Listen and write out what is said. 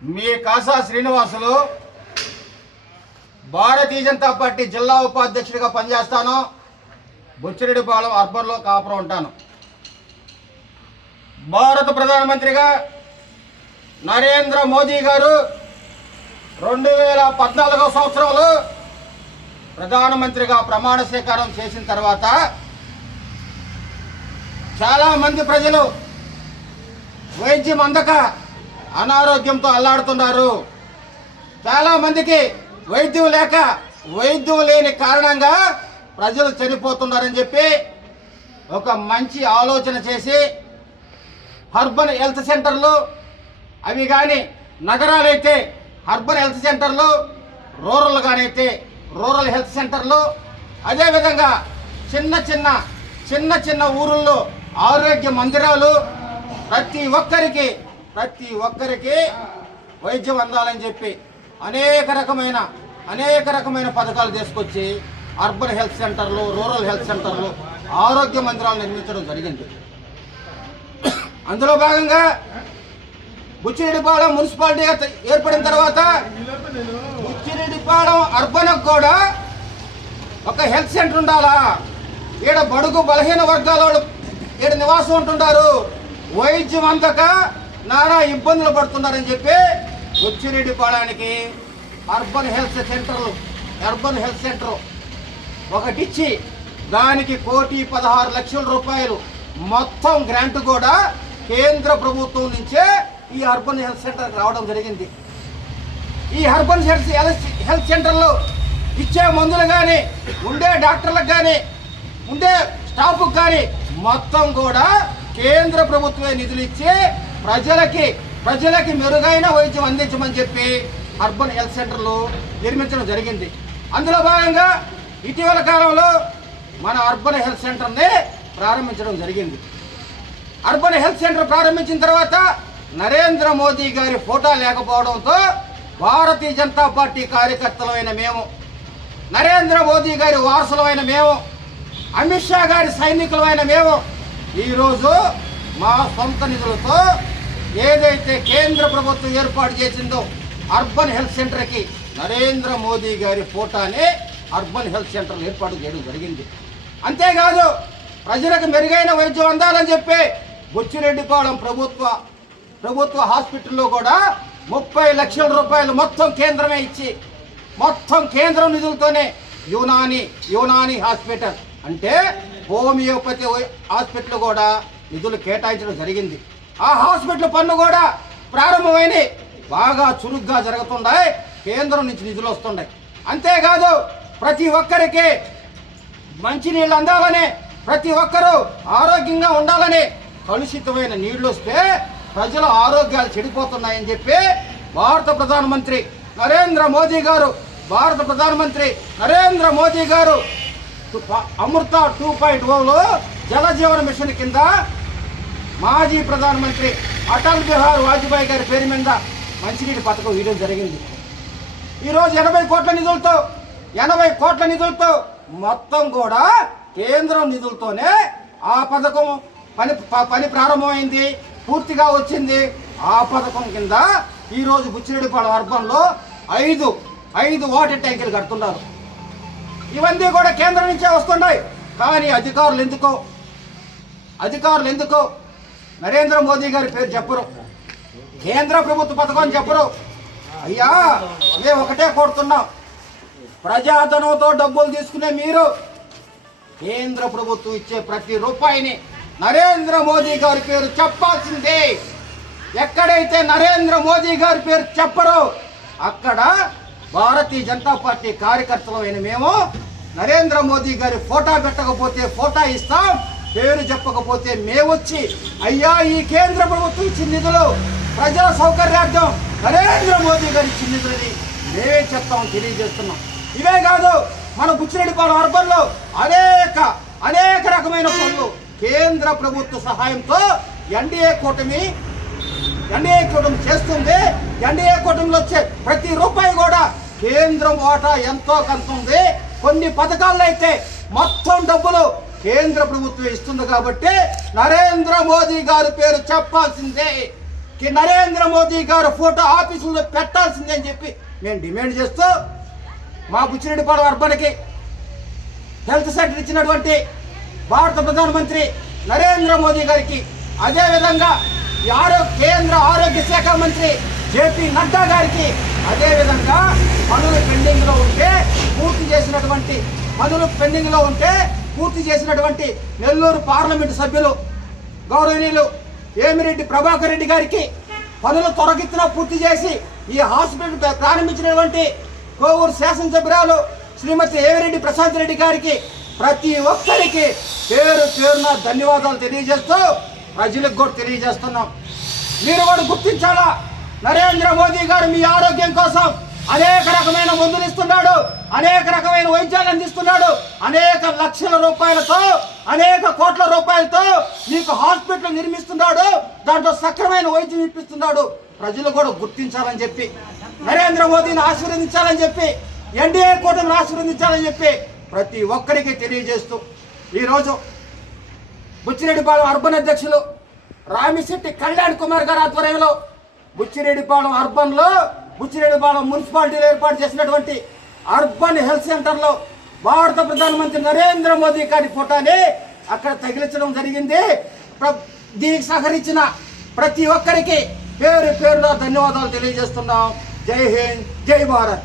మీ Kasa Srinivasulu Bharatiya Janata party జిల్లా ఉపాధ్యక్షుడిగా పనిచేస్తాను. బుచ్చిరెడ్డిపాలెం అర్బన్లో కాపురం ఉంటాను. భారత ప్రధానమంత్రిగా నరేంద్ర మోదీ గారు 2014 సంవత్సరంలో ప్రధానమంత్రిగా ప్రమాణ స్వీకారం చేసిన తర్వాత చాలామంది ప్రజలు వైద్యం అందక అనారోగ్యంతో అల్లాడుతున్నారు. చాలామందికి వైద్యం లేని కారణంగా ప్రజలు చనిపోతున్నారని చెప్పి ఒక మంచి ఆలోచన చేసి అర్బన్ హెల్త్ సెంటర్లు, అవి కానీ నగరాలైతే అర్బన్ హెల్త్ సెంటర్లు, రూరల్ గానైతే రూరల్ హెల్త్ సెంటర్లు, అదేవిధంగా చిన్న చిన్న ఊరుల్లో ఆరోగ్య మందిరాలు, ప్రతి ఒక్కరికి వైద్యం అందాలని చెప్పి అనేక రకమైన పథకాలు తీసుకొచ్చి అర్బన్ హెల్త్ సెంటర్లు, రూరల్ హెల్త్ సెంటర్లు, ఆరోగ్య మందిరాలు నిర్మించడం జరిగింది. అందులో భాగంగా బుచ్చిరెడ్డిపాలెం మున్సిపాలిటీగా ఏర్పడిన తర్వాత బుచ్చిరెడ్డిపాలెం అర్బన్కు కూడా ఒక హెల్త్ సెంటర్ ఉండాలా. ఈడ బడుగు బలహీన వర్గాల వాళ్ళు ఈడ నివాసం ఉంటుంటారు. వైద్యం అందక నానా ఇబ్బందులు పడుతున్నారని చెప్పి బుచ్చిరెడ్డిపాలెంకి అర్బన్ హెల్త్ సెంటర్ ఒకటిచ్చి దానికి 1,16,00,000 రూపాయలు మొత్తం గ్రాంట్ కూడా కేంద్ర ప్రభుత్వం నుంచే ఈ అర్బన్ హెల్త్ సెంటర్కి రావడం జరిగింది. ఈ అర్బన్ హెల్త్ సెంటర్లో ఇచ్చే మందులు కానీ, ఉండే డాక్టర్లకు కానీ, ఉండే స్టాఫ్కి కానీ మొత్తం కూడా కేంద్ర ప్రభుత్వమే నిధులు ఇచ్చి ప్రజలకి మెరుగైన వైద్యం అందించమని చెప్పి అర్బన్ హెల్త్ సెంటర్లు నిర్మించడం జరిగింది. అందులో భాగంగా ఇటీవల కాలంలో మన అర్బన్ హెల్త్ సెంటర్ని ప్రారంభించడం జరిగింది. అర్బన్ హెల్త్ సెంటర్ ప్రారంభించిన తర్వాత నరేంద్ర మోదీ గారి ఫోటో లేకపోవడంతో భారతీయ జనతా పార్టీ కార్యకర్తలమైన మేము, నరేంద్ర మోదీ గారి వారసులమైన మేము, అమిత్ షా గారి సైనికులమైన మేము ఈరోజు మా సొంత నిధులతో ఏదైతే కేంద్ర ప్రభుత్వం ఏర్పాటు చేసిందో అర్బన్ హెల్త్ సెంటర్కి నరేంద్ర మోదీ గారి ఫోటోని అర్బన్ హెల్త్ సెంటర్ ఏర్పాటు చేయడం జరిగింది. అంతేకాదు ప్రజలకు మెరుగైన వైద్యం అందాలని చెప్పి బుచ్చిరెడ్డిపాలెం ప్రభుత్వ హాస్పిటల్లో కూడా 30 లక్షల రూపాయలు మొత్తం కేంద్రమే ఇచ్చి, మొత్తం కేంద్రం నిధులతోనే యునాని హాస్పిటల్ అంటే హోమియోపతి హాస్పిటల్ కూడా నిధులు కేటాయించడం జరిగింది. ఆ హాస్పిటల్ పనులు కూడా ప్రారంభమైనవి, బాగా చురుగ్గా జరుగుతున్నాయి. కేంద్రం నుంచి నిధులు వస్తున్నాయి. అంతేకాదు ప్రతి ఒక్కరికి మంచినీళ్ళు అందాలని, ప్రతి ఒక్కరూ ఆరోగ్యంగా ఉండాలని, కలుషితమైన నీళ్లు వస్తే ప్రజల ఆరోగ్యాలు చెడిపోతున్నాయని చెప్పి భారత ప్రధానమంత్రి నరేంద్ర మోదీ గారు అమృత 2.0లో జలజీవన మిషన్ కింద మాజీ ప్రధానమంత్రి అటల్ బిహారీ వాజ్పేయి గారి పేరు మీద మంచినీటి పథకం ఇవ్వడం జరిగింది. ఈరోజు 80 కోట్ల నిధులతో మొత్తం కూడా కేంద్రం నిధులతోనే ఆ పథకం పని ప్రారంభమైంది, పూర్తిగా వచ్చింది. ఆ పథకం కింద ఈరోజు బుచ్చిరెడ్డిపాలెం అర్బన్లో 5 వాటర్ ట్యాంకులు కడుతున్నారు. ఇవన్నీ కూడా కేంద్రం నుంచే వస్తున్నాయి. కానీ అధికారులు ఎందుకో నరేంద్ర మోదీ గారి పేరు చెప్పరు, కేంద్ర ప్రభుత్వ పథకం చెప్పరు. అయ్యా, మేము ఒకటే కోరుతున్నాం, ప్రజాధనంతో డబ్బులు తీసుకునే మీరు కేంద్ర ప్రభుత్వం ఇచ్చే ప్రతి రూపాయిని నరేంద్ర మోదీ గారి పేరు చెప్పాల్సిందే. ఎక్కడైతే నరేంద్ర మోదీ గారి పేరు చెప్పరో అక్కడ భారతీయ జనతా పార్టీ కార్యకర్తలమైన మేము నరేంద్ర మోదీ గారి ఫోటో పెట్టకపోతే ఫోటో ఇస్తాం, పేరు చెప్పకపోతే మేమొచ్చి అయ్యా ఈ కేంద్ర ప్రభుత్వం ఇచ్చిన నిధులు ప్రజల సౌకర్యార్థం నరేంద్ర మోదీ గారు ఇచ్చిన నిధులని మేమే చెప్తామని తెలియజేస్తున్నాం. ఇవే కాదు, మన బుచ్చిరెడ్డిపాలెం అర్బన్లో అనేక రకమైన పనులు కేంద్ర ప్రభుత్వ సహాయంతో ఎన్డీఏ కూటమి చేస్తుంది. ఎన్డీఏ కూటమిలో వచ్చే ప్రతి రూపాయి కూడా కేంద్రం వాటా ఎంతో కంతుంది. కొన్ని పథకాల్లో అయితే మొత్తం డబ్బులు కేంద్ర ప్రభుత్వం ఇస్తుంది. కాబట్టి నరేంద్ర మోదీ గారి పేరు చెప్పాల్సిందే. నరేంద్ర మోదీ గారు ఫోటో ఆఫీసుల్లో పెట్టాల్సిందని చెప్పి మేము డిమాండ్ చేస్తూ మా బుచ్చిరెడ్డిపాలెం అర్బన్కి హెల్త్ సెంటర్ ఇచ్చినటువంటి భారత ప్రధానమంత్రి నరేంద్ర మోదీ గారికి, అదేవిధంగా కేంద్ర ఆరోగ్య శాఖ మంత్రి జేపీ నడ్డా గారికి, అదేవిధంగా పనులు పెండింగ్లో ఉంటే పూర్తి చేసినటువంటి నెల్లూరు పార్లమెంటు సభ్యులు గౌరవనీయులు ఏమిరెడ్డి ప్రభాకర్ రెడ్డి గారికి, పనులు త్వరగతిన పూర్తి చేసి ఈ హాస్పిటల్ ప్రారంభించినటువంటి కోవూరు శాసనసభ్యురాలు శ్రీమతి ఏమిరెడ్డి ప్రశాంత్ రెడ్డి గారికి ప్రతి ఒక్కరికి పేరున ధన్యవాదాలు తెలియజేస్తూ ప్రజలకు కూడా తెలియజేస్తున్నాం. మీరు కూడా గుర్తించాలా, నరేంద్ర మోదీ గారు మీ ఆరోగ్యం కోసం అనేక రకమైన మందులు ఇస్తున్నాడు, అనేక రకమైన వైద్యాలు అందిస్తున్నాడు, అనేక లక్షల రూపాయలతో, అనేక కోట్ల రూపాయలతో మీకు హాస్పిటల్ నిర్మిస్తున్నాడు, దాంట్లో సక్రమైన వైద్యం ఇప్పిస్తున్నాడు. ప్రజలు కూడా గుర్తించాలని చెప్పి, నరేంద్ర మోదీని ఆశీర్వదించాలని చెప్పి, ఎన్డీఏ కూటమిని ఆశీర్వదించాలని చెప్పి ప్రతి ఒక్కరికి తెలియజేస్తూ ఈరోజు బుచ్చిరెడ్డిపాలెం అర్బన్ అధ్యక్షులు రామిశెట్టి కళ్యాణ్ కుమార్ గారి ఆధ్వర్యంలో బుచ్చిరెడ్డిపాలెం అర్బన్లో బుచ్చిరెడ్డిపాలెం మున్సిపాలిటీలో ఏర్పాటు చేసినటువంటి అర్బన్ హెల్త్ సెంటర్లో భారత ప్రధానమంత్రి నరేంద్ర మోదీ గారి ఫోటోని అక్కడ తగిలించడం జరిగింది. దీనికి సహకరించిన ప్రతి ఒక్కరికి పేరున ధన్యవాదాలు తెలియజేస్తున్నాం. జై హింద్, జై భారత్.